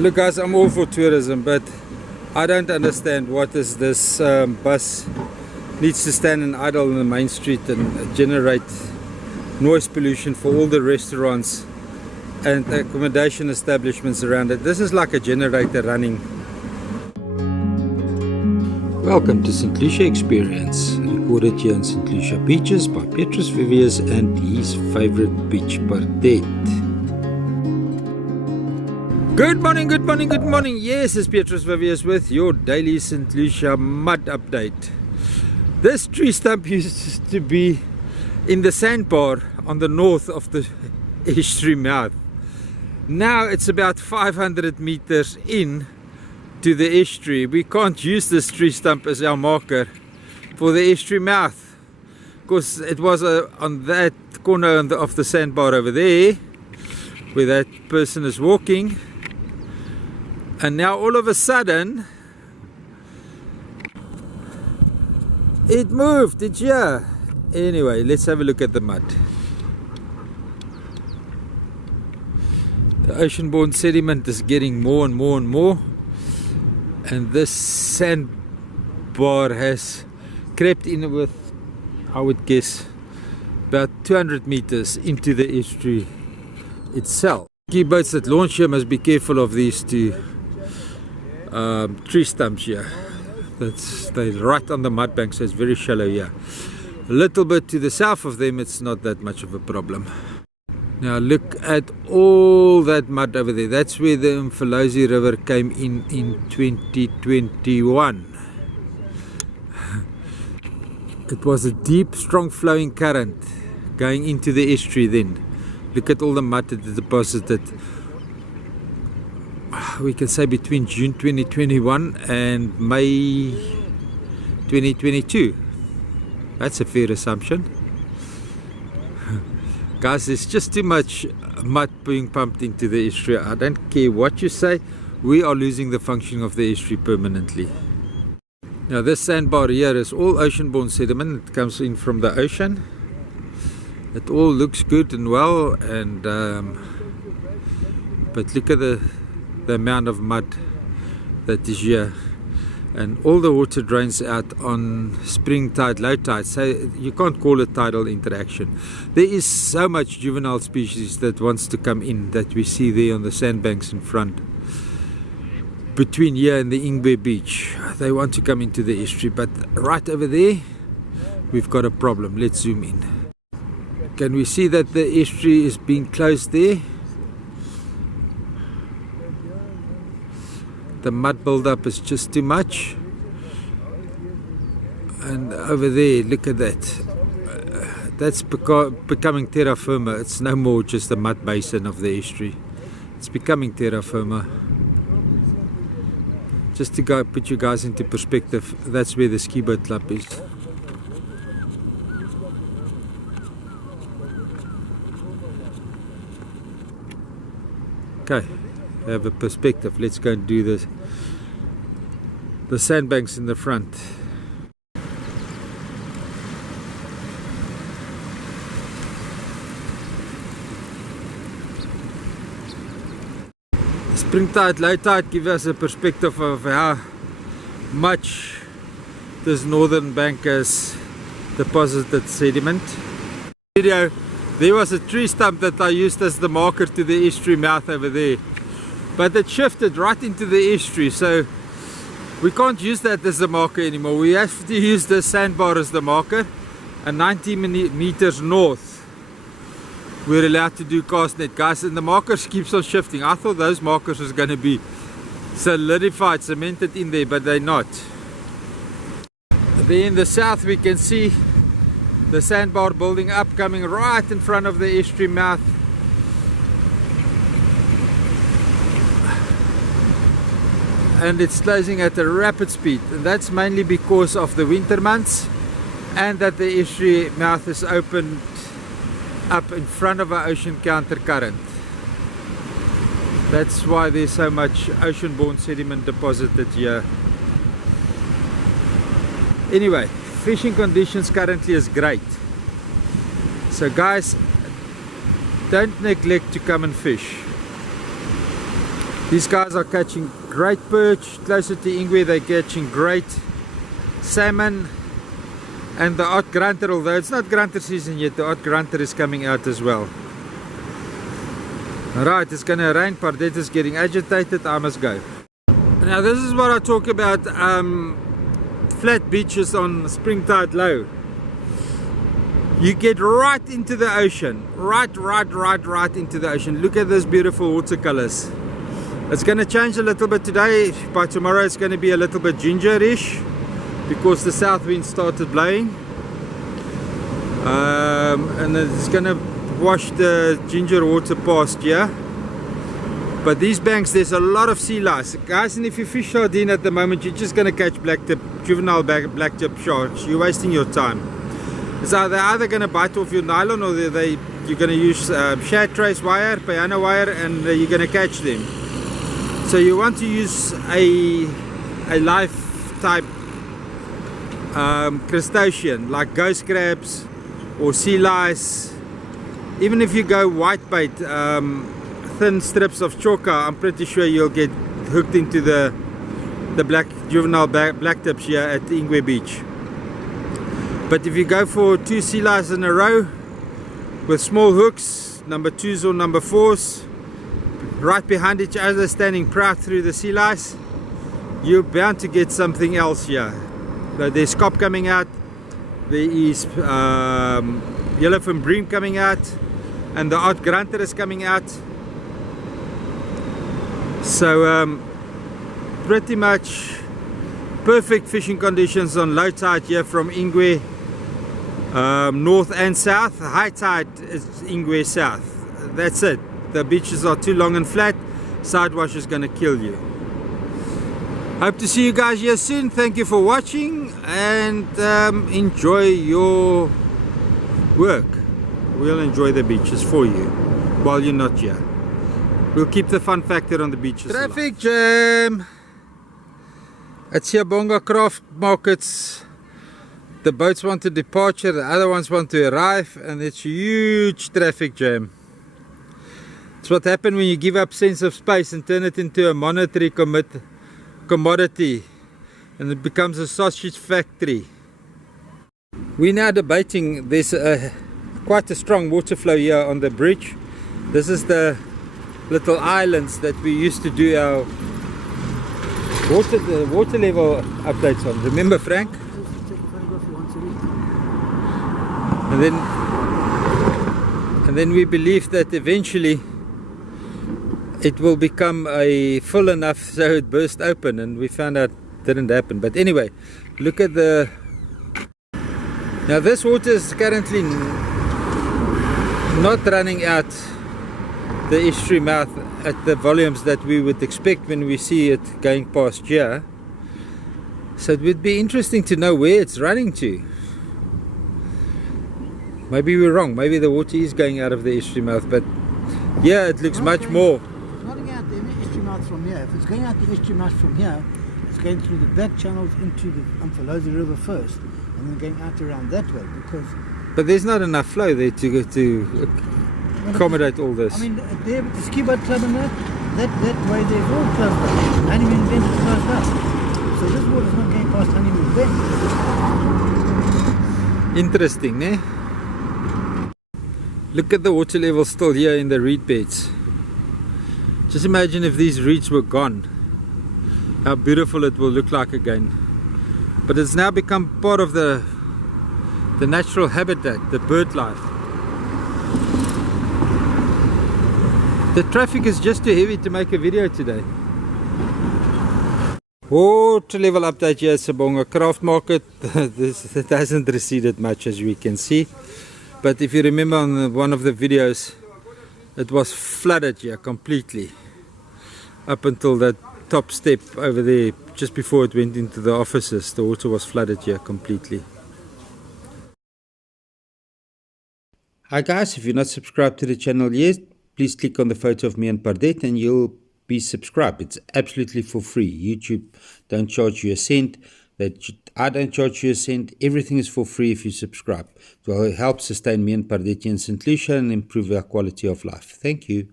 Look guys, I'm all for tourism, but I don't understand what is this bus needs to stand and idle on the main street and generate noise pollution for all the restaurants and accommodation establishments around it. This is like a generator running. Welcome to St Lucia Experience, recorded here in St Lucia Beaches by Petrus Vivius and his favorite beach, Pardette. Good morning, good morning, good morning. Yes, it's Petrus Vivius with your daily St Lucia mud update. This tree stump used to be in the sandbar on the north of the estuary mouth. Now it's about 500 meters in to the estuary. We can't use this tree stump as our marker for the estuary mouth because it was on that corner of the sandbar over there where that person is walking. And now all of a sudden it moved, did you? Anyway, let's have a look at the mud. The ocean-borne sediment is getting more and more and more, and this sandbar has crept in with, I would guess, about 200 meters into the estuary itself. Ski boats that launch here must be careful of these two tree stumps here. They're right on the mud bank, so it's very shallow here. A little bit to the south of them, it's not that much of a problem. Now look at all that mud over there. That's where the Umfolozi River came in 2021. It was a deep, strong flowing current going into the estuary then. Look at all the mud that it deposited. We can say between June 2021 and May 2022. That's a fair assumption. Guys, there's just too much mud being pumped into the estuary. I don't care what you say, we are losing the functioning of the estuary permanently. Now this sandbar here is all ocean-borne sediment. It comes in from the ocean. It all looks good and well, and but look at the amount of mud that is here, and all the water drains out on spring tide, low tide, so you can't call it tidal interaction. There is so much juvenile species that wants to come in, that we see there on the sandbanks in front between here and the Ingbe beach. They want to come into the estuary, but right over there we've got a problem. Let's zoom in. Can we see that the estuary is being closed there? The mud buildup is just too much. And over there, look at that. That's becoming terra firma. It's no more just a mud basin of the estuary. It's becoming terra firma. Just to go put you guys into perspective, that's where the ski boat club is. Okay. Have a perspective. Let's go and do the sandbanks in the front. Spring tide, low tide give us a perspective of how much this northern bank has deposited sediment. Video, there was a tree stump that I used as the marker to the estuary mouth over there. But it shifted right into the estuary, so we can't use that as the marker anymore. We have to use the sandbar as the marker, and 90 meters north we're allowed to do cast net, guys, and the markers keeps on shifting. I thought those markers was going to be solidified, cemented in there, but they're not. There in the south we can see the sandbar building up, coming right in front of the estuary mouth. And it's closing at a rapid speed, and that's mainly because of the winter months and that the estuary mouth is opened up in front of our ocean counter current. That's why there's so much ocean-borne sediment deposited here. Anyway, fishing conditions currently is great, so guys, don't neglect to come and fish. These guys are catching great perch. Closer to Ingwe they're catching great salmon and the odd grunter, although it's not grunter season yet, the odd grunter is coming out as well. Alright, it's gonna rain, Pardette is getting agitated, I must go. Now this is what I talk about, flat beaches on spring tide low. You get right into the ocean, right into the ocean. Look at those beautiful watercolors. It's going to change a little bit today. By tomorrow it's going to be a little bit ginger-ish because the south wind started blowing, and it's going to wash the ginger water past here. But these banks, there's a lot of sea lice, guys, and if you fish sardine at the moment, you're just going to catch juvenile blacktip sharks. You're wasting your time. So they're either going to bite off your nylon, or you're going to use shad trace wire, piano wire, and you're going to catch them. So you want to use a live type crustacean like ghost crabs or sea lice. Even if you go white bait, thin strips of choka, I'm pretty sure you'll get hooked into the juvenile blacktips here at Ingwe Beach. But if you go for 2 sea lice in a row with small hooks, number 2s or number 4s, right behind each other, standing proud through the sea lice, you're bound to get something else here. So there's scop coming out, there is yellowfin bream coming out, and the odd grunter is coming out. So pretty much perfect fishing conditions on low tide here from Ingwe, north and south. High tide is Ingwe south. That's it. The beaches are too long and flat. Sidewash is going to kill you. Hope to see you guys here soon. Thank you for watching, and enjoy your work. We'll enjoy the beaches for you while you're not here. We'll keep the fun factor on the beaches. Traffic jam at Siyabonga craft markets. The boats want to departure, the other ones want to arrive, and it's a huge traffic jam. It's what happens when you give up sense of space and turn it into a monetary commodity, and it becomes a sausage factory. We're now debating, there's quite a strong water flow here on the bridge. This is the little islands that we used to do our water level updates on. Remember, Frank? And then we believe that eventually it will become full enough so it burst open, and we found out it didn't happen. But anyway, look at now this water is currently not running out the estuary mouth at the volumes that we would expect when we see it going past here. So it would be interesting to know where it's running to. Maybe we're wrong, maybe the water is going out of the estuary mouth, but yeah, it looks much more. It's not going out the estuary mouth from here. If it's going out the estuary mouth from here, it's going through the back channels into the Amphalosi River first, and then going out around that way, because... But there's not enough flow there to accommodate all this. I mean, there with the ski boat club and that way they've all closed up. Honeymoon Bend is closed up. So this water's not going past Honeymoon Bend. Interesting, eh? Look at the water level still here in the reed beds. Just imagine if these reeds were gone, how beautiful it will look like again. But it's now become part of the natural habitat, the bird life. The traffic is just too heavy to make a video today. Water level update here at Siyabonga Craft Market. It hasn't receded much, as we can see. But if you remember on one of the videos, it was flooded here completely. Up until that top step over there, just before it went into the offices, the water was flooded here completely. Hi guys, if you're not subscribed to the channel yet, please click on the photo of me and Pardette and you'll be subscribed. It's absolutely for free. YouTube don't charge you a cent. I don't charge you a cent. Everything is for free if you subscribe. It will help sustain me and Pardette in St Lucia and improve our quality of life. Thank you.